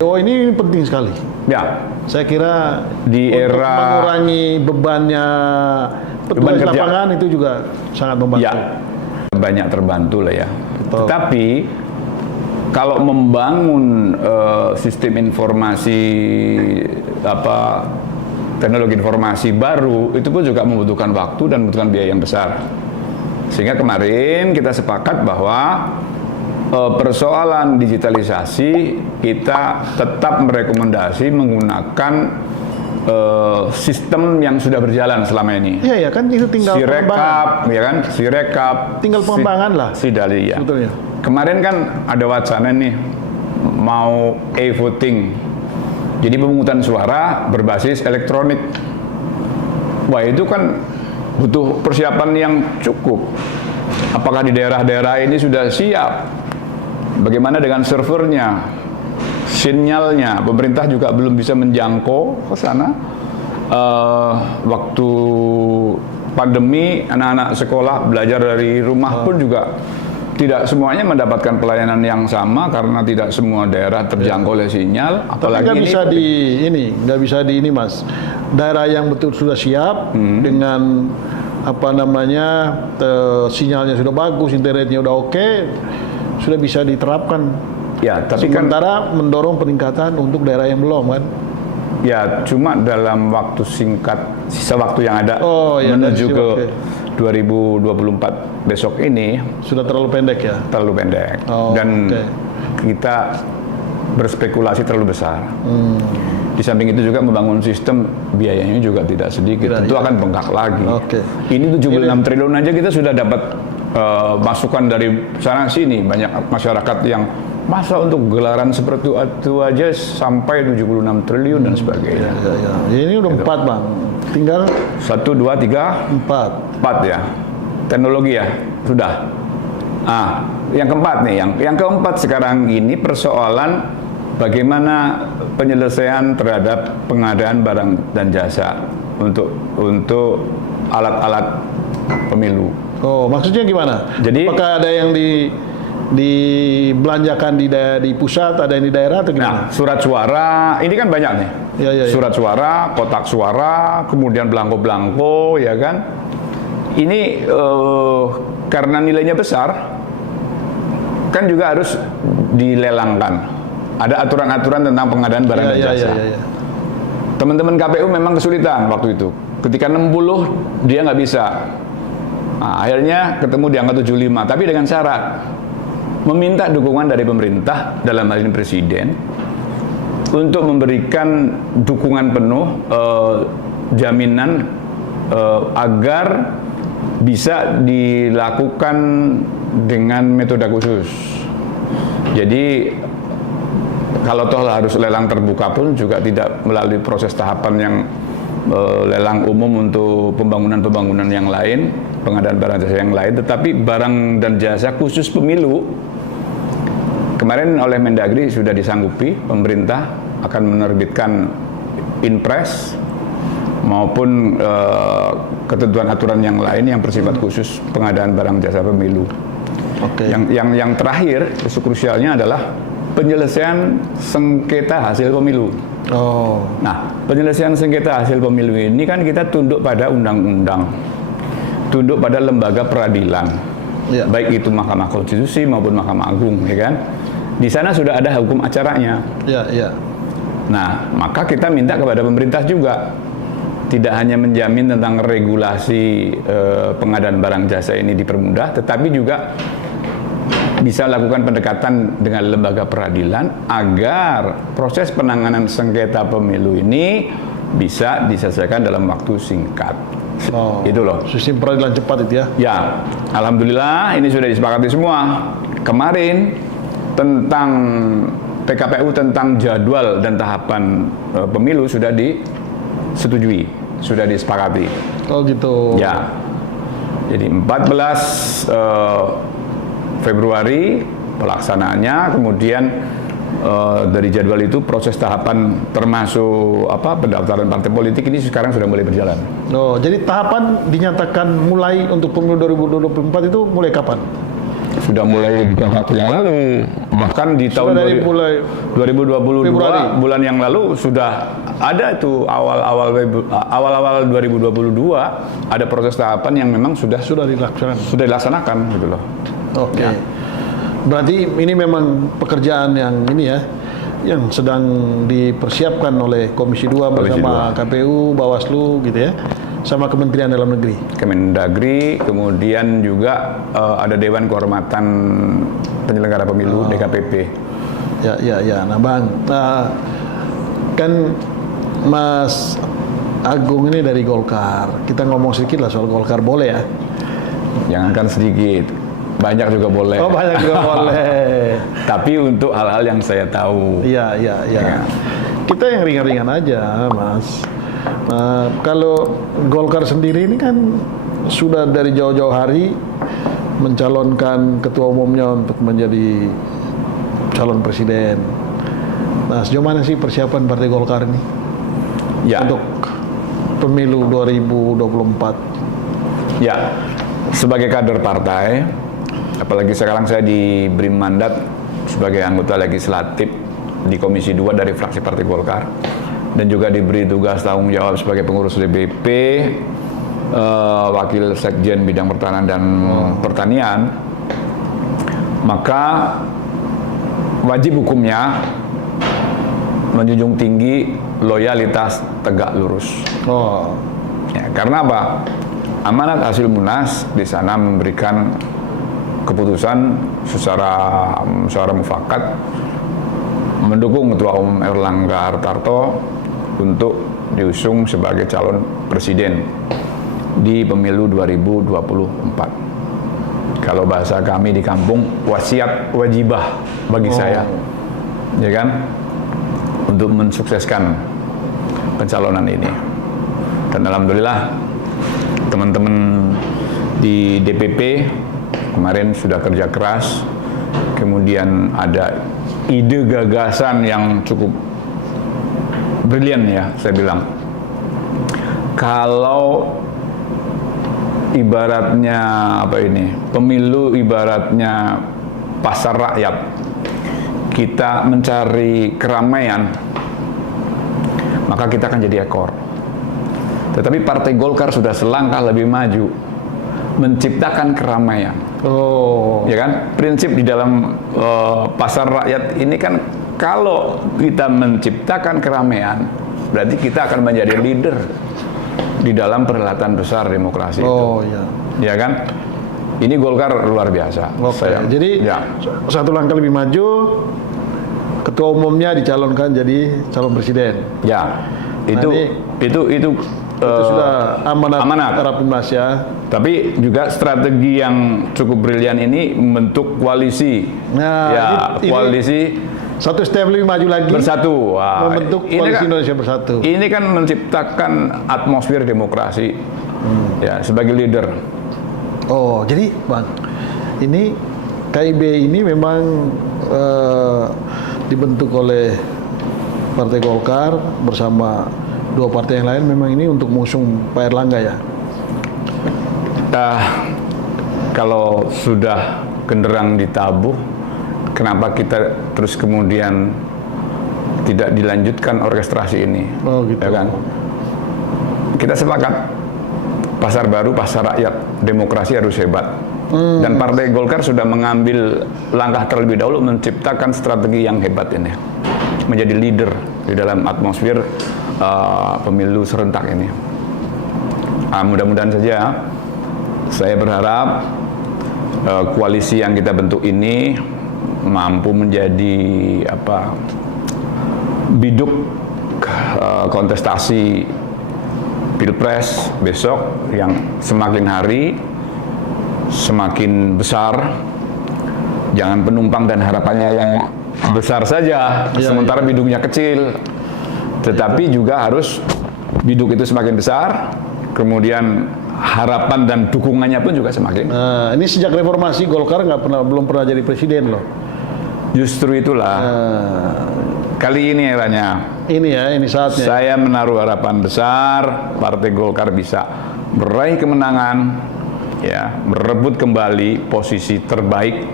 Oh, ini penting sekali. Ya, Saya kira di untuk era mengurangi bebannya petugas kerja. lapangan itu juga sangat membantu. ya banyak terbantu lah ya. Betul. Tetapi kalau membangun sistem informasi teknologi informasi baru itu pun juga membutuhkan waktu dan membutuhkan biaya yang besar. Sehingga kemarin kita sepakat bahwa persoalan digitalisasi kita tetap merekomendasi menggunakan sistem yang sudah berjalan selama ini. Iya, ya kan itu tinggal pengembangan. Sirekap, Tinggal pengembangan lah. Sidali ya. Sebetulnya. Kemarin kan ada wacana nih mau e-voting. Jadi pemungutan suara berbasis elektronik. Wah, itu kan butuh persiapan yang cukup. Apakah di daerah-daerah ini sudah siap? Bagaimana dengan servernya, sinyalnya? Pemerintah juga belum bisa menjangkau ke sana. Waktu pandemi, anak-anak sekolah belajar dari rumah pun juga tidak semuanya mendapatkan pelayanan yang sama karena tidak semua daerah terjangkau oleh sinyal. Tapi nggak bisa di ini Mas. Daerah yang betul sudah siap dengan sinyalnya sudah bagus, internetnya udah oke, sudah bisa diterapkan. Ya, tapi sementara mendorong peningkatan untuk daerah yang belum kan. Ya, cuma dalam waktu singkat, sisa waktu yang ada menuju ke 2024 besok ini sudah terlalu pendek ya? Terlalu pendek. Dan kita berspekulasi terlalu besar. Di samping itu juga membangun sistem biayanya juga tidak sedikit. Tentu akan bengkak lagi. Ini 76 triliun aja kita sudah dapat masukan dari sana sini. Banyak masyarakat yang masa untuk gelaran seperti itu aja sampai 76 triliun dan sebagainya. Ini udah 4 Bang. Tinggal 1, 2, 3, 4 ya. Teknologi ya, sudah. Yang keempat nih, yang keempat sekarang ini persoalan bagaimana penyelesaian terhadap pengadaan barang dan jasa untuk alat-alat pemilu. Oh, maksudnya gimana? Jadi, apakah ada yang dibelanjakan di pusat, ada yang di daerah atau gimana? Nah, surat suara ini kan banyak nih. Surat suara, kotak suara, kemudian belangko-belangko, ya kan? Ini karena nilainya besar, kan juga harus dilelangkan. Ada aturan-aturan tentang pengadaan barang dan jasa. Teman-teman KPU memang kesulitan waktu itu. Ketika 60 dia nggak bisa. Akhirnya ketemu di angka 75, tapi dengan syarat meminta dukungan dari pemerintah, dalam hal ini presiden, untuk memberikan dukungan penuh jaminan agar bisa dilakukan dengan metode khusus. Jadi kalau toh harus lelang terbuka pun juga tidak melalui proses tahapan yang lelang umum untuk pembangunan-pembangunan yang lain, pengadaan barang jasa yang lain, tetapi barang dan jasa khusus pemilu. Kemarin oleh Mendagri sudah disanggupi, pemerintah akan menerbitkan inpres maupun ketentuan aturan yang lain yang bersifat khusus pengadaan barang jasa pemilu. Yang terakhir, isu krusialnya adalah penyelesaian sengketa hasil pemilu. Nah, penyelesaian sengketa hasil pemilu ini kan kita tunduk pada undang-undang, tunduk pada lembaga peradilan, baik itu Mahkamah Konstitusi maupun Mahkamah Agung, ya kan? Di sana sudah ada hukum acaranya. Nah, maka kita minta kepada pemerintah juga tidak hanya menjamin tentang regulasi pengadaan barang jasa ini dipermudah, tetapi juga bisa lakukan pendekatan dengan lembaga peradilan agar proses penanganan sengketa pemilu ini bisa diselesaikan dalam waktu singkat. Itu loh. Sistem peradilan cepat itu ya? Ya, alhamdulillah ini sudah disepakati semua. Kemarin tentang PKPU tentang jadwal dan tahapan pemilu sudah disetujui, sudah disepakati. Oh gitu. Ya. Jadi 14 Februari pelaksanaannya, kemudian dari jadwal itu proses tahapan termasuk pendaftaran partai politik ini sekarang sudah mulai berjalan. Jadi tahapan dinyatakan mulai untuk pemilu 2024 itu mulai kapan? sudah mulai beberapa waktu yang lalu, bahkan di tahun dari mulai 2022 Februari. bulan yang lalu sudah ada tuh awal-awal 2022 ada proses tahapan yang memang sudah dilaksanakan gitu loh. Oke. Ya. Berarti ini memang pekerjaan yang ini ya, yang sedang dipersiapkan oleh Komisi 2 bersama KPU, Bawaslu gitu ya, sama Kementerian Dalam Negeri. Kemendagri, kemudian juga ada Dewan Kehormatan Penyelenggara Pemilu DKPP. Ya. Nah, Bang, kan Mas Agung ini dari Golkar. Kita ngomong sedikit lah soal Golkar, boleh ya? Jangankan sedikit, banyak juga boleh. Oh, banyak juga boleh. Tapi untuk hal-hal yang saya tahu. Iya. Ya. Kita yang ringan-ringan aja, Mas. Nah, kalau Golkar sendiri ini kan sudah dari jauh-jauh hari mencalonkan ketua umumnya untuk menjadi calon presiden. Nah, sejauh mana sih persiapan Partai Golkar ini untuk pemilu 2024? Ya, sebagai kader partai, apalagi sekarang saya diberi mandat sebagai anggota legislatif di Komisi 2 dari fraksi Partai Golkar, dan juga diberi tugas tanggung jawab sebagai pengurus DPP, wakil sekjen bidang pertahanan dan pertanian, maka wajib hukumnya menjunjung tinggi loyalitas tegak lurus. Ya, karena apa? Amanat hasil Munas di sana memberikan keputusan secara mufakat mendukung Ketua Umum Erlangga Hartarto untuk diusung sebagai calon presiden di pemilu 2024. Kalau bahasa kami di kampung, wasiat wajibah bagi saya, ya kan, untuk mensukseskan pencalonan ini. Dan alhamdulillah teman-teman di DPP kemarin sudah kerja keras, kemudian ada ide gagasan yang cukup brilian ya, saya bilang. Kalau ibaratnya pemilu ibaratnya pasar rakyat, kita mencari keramaian, maka kita akan jadi ekor. Tetapi Partai Golkar sudah selangkah lebih maju, menciptakan keramaian. Ya kan? Prinsip di dalam pasar rakyat ini kan, kalau kita menciptakan keramaian, berarti kita akan menjadi leader di dalam perhelatan besar demokrasi itu. Ya kan? Ini Golkar luar biasa. Jadi satu langkah lebih maju, ketua umumnya dicalonkan jadi calon presiden. Ya, itu sudah amanat Rapimnas ya. Tapi juga strategi yang cukup brilian ini membentuk koalisi. Nah, koalisi satu step lebih maju lagi. Bersatu. Membentuk koalisi Indonesia Bersatu. Ini kan menciptakan atmosfer demokrasi. Ya, sebagai leader. Jadi Bang, ini KIB ini memang dibentuk oleh Partai Golkar bersama dua partai yang lain, memang ini untuk mengusung Pak Erlangga ya? Kalau sudah genderang ditabuh, kenapa kita terus kemudian tidak dilanjutkan orkestrasi ini? Gitu. Ya kan? Kita sepakat, pasar baru, pasar rakyat, demokrasi harus hebat. Dan Partai Golkar sudah mengambil langkah terlebih dahulu menciptakan strategi yang hebat ini, menjadi leader di dalam atmosfer pemilu serentak ini. Mudah-mudahan saja, saya berharap koalisi yang kita bentuk ini mampu menjadi biduk kontestasi Pilpres besok yang semakin hari semakin besar. Jangan penumpang dan harapannya yang besar saja, sementara biduknya kecil. Tetapi juga harus biduk itu semakin besar, kemudian harapan dan dukungannya pun juga semakin. Ini sejak reformasi Golkar belum pernah jadi presiden loh. Justru itulah kali ini eranya. Ini saatnya. Saya menaruh harapan besar Partai Golkar bisa meraih kemenangan ya, merebut kembali posisi terbaik,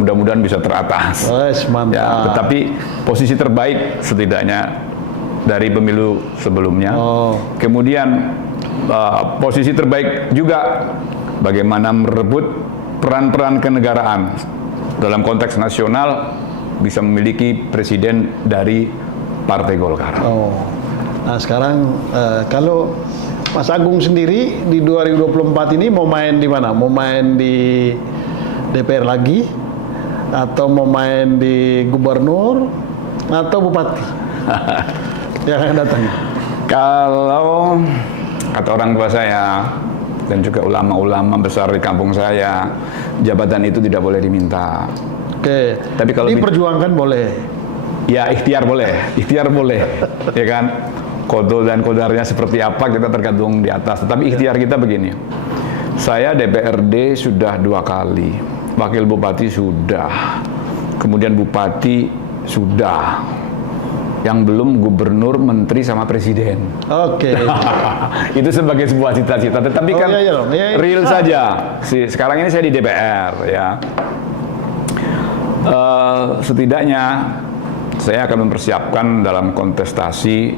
mudah-mudahan bisa teratas. Mantap. Ya, tetapi posisi terbaik setidaknya dari pemilu sebelumnya. Kemudian posisi terbaik juga bagaimana merebut peran-peran kenegaraan dalam konteks nasional, bisa memiliki presiden dari Partai Golkar. Nah sekarang kalau Mas Agung sendiri di 2024 ini mau main di mana? Mau main di DPR lagi? Atau mau main di gubernur? Atau bupati? Yang akan datang? Kalau kata orang tua saya dan juga ulama-ulama besar di kampung saya, jabatan itu tidak boleh diminta. Oke. Tapi kalau diperjuangkan boleh. Ya, ikhtiar boleh, ya kan? Kodol dan kodarnya seperti apa kita tergantung di atas. Tetapi ikhtiar kita begini. Saya DPRD sudah 2 kali, wakil bupati sudah, kemudian bupati sudah. Yang belum gubernur, menteri, sama presiden. Oke. Itu sebagai sebuah cita-cita. Tetapi kan real saja. Sekarang ini saya di DPR, ya. Setidaknya saya akan mempersiapkan dalam kontestasi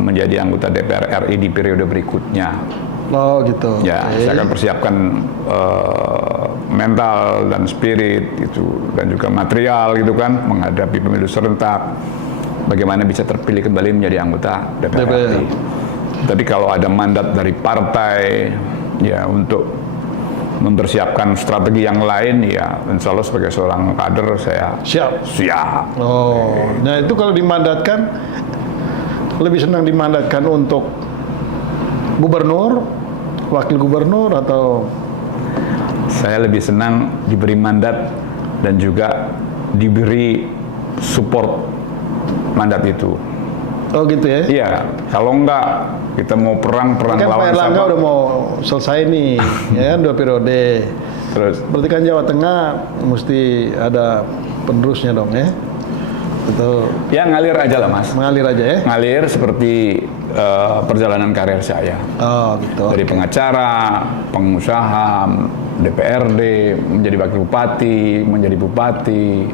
menjadi anggota DPR RI di periode berikutnya. Oh gitu. Ya, saya akan persiapkan mental dan spirit itu, dan juga material gitu kan, menghadapi pemilu serentak. Bagaimana bisa terpilih kembali menjadi anggota DPR RI. Tapi kalau ada mandat dari partai ya untuk mempersiapkan strategi yang lain, ya insya Allah sebagai seorang kader saya siap. Nah itu kalau dimandatkan, lebih senang dimandatkan untuk gubernur, wakil gubernur, atau? Saya lebih senang diberi mandat dan juga diberi support mandat itu. Oh gitu ya? Iya, kalau enggak kita mau perang kan lawan Pak Erlangga udah mau selesai nih, ya kan 2 periode. Terus? Berarti kan Jawa Tengah mesti ada penerusnya dong ya? Betul. Ya ngalir aja lah Mas. Mengalir aja ya? Ngalir seperti perjalanan karir saya. Oh gitu. Dari pengacara, pengusaha, DPRD, menjadi wakil bupati, menjadi bupati.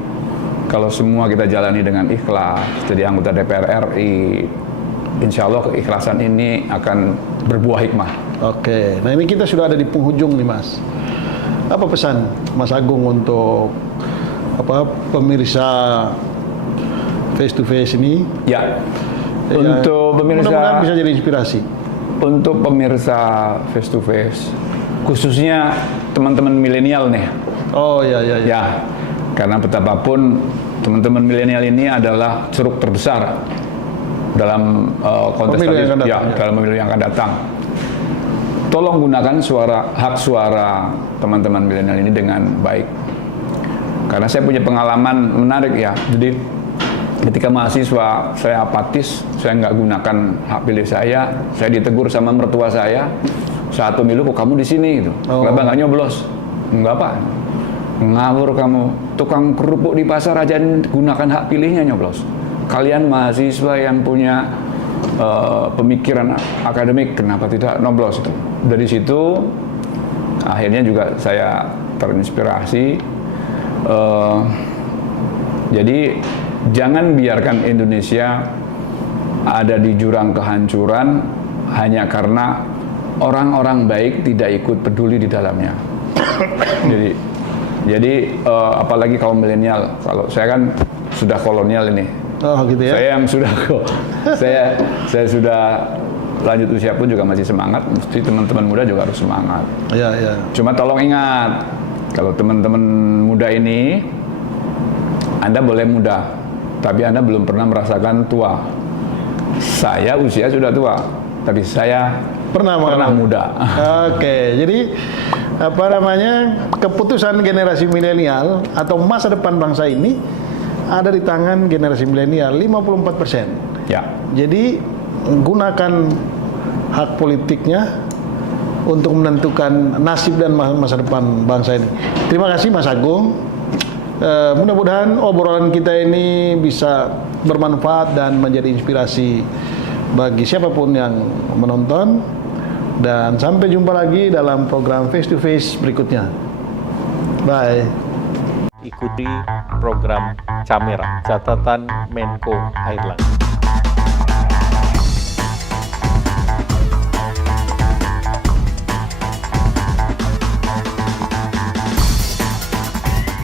Kalau semua kita jalani dengan ikhlas, jadi anggota DPR RI, insya Allah keikhlasan ini akan berbuah hikmah. Oke, nah ini kita sudah ada di penghujung nih Mas. Apa pesan Mas Agung untuk pemirsa face to face ini? Ya, untuk pemirsa, mudah-mudahan bisa jadi inspirasi. Untuk pemirsa face to face, khususnya teman-teman milenial nih. Oh ya. Karena betapapun teman-teman milenial ini adalah ceruk terbesar dalam kontestasi dalam pemilu yang akan datang. Tolong gunakan hak suara teman-teman milenial ini dengan baik. Karena saya punya pengalaman menarik ya. Jadi ketika mahasiswa saya apatis, saya nggak gunakan hak pilih saya ditegur sama mertua saya, saat pemilu kok kamu di sini gitu. Kenapa nggak nyoblos? Enggak Pak. Ngawur kamu, tukang kerupuk di pasar aja gunakan hak pilihnya nyoblos. Kalian mahasiswa yang punya pemikiran akademik, kenapa tidak nyoblos? Dari situ akhirnya juga saya terinspirasi. Jadi jangan biarkan Indonesia ada di jurang kehancuran hanya karena orang-orang baik tidak ikut peduli di dalamnya. Jadi apalagi kaum milenial, kalau saya kan sudah kolonial ini. Oh gitu ya. Saya yang sudah saya sudah lanjut usia pun juga masih semangat. Mesti teman-teman muda juga harus semangat. Iya. Cuma tolong ingat, kalau teman-teman muda ini, Anda boleh muda, tapi Anda belum pernah merasakan tua. Saya usia sudah tua, tapi saya pernah muda. Oke, jadi keputusan generasi milenial atau masa depan bangsa ini ada di tangan generasi milenial 54%. Ya. Jadi gunakan hak politiknya untuk menentukan nasib dan masa depan bangsa ini. Terima kasih Mas Agung. Mudah-mudahan obrolan kita ini bisa bermanfaat dan menjadi inspirasi bagi siapapun yang menonton. Dan sampai jumpa lagi dalam program Face to Face berikutnya. Bye. Ikuti program Camera, catatan Menko Airlangga.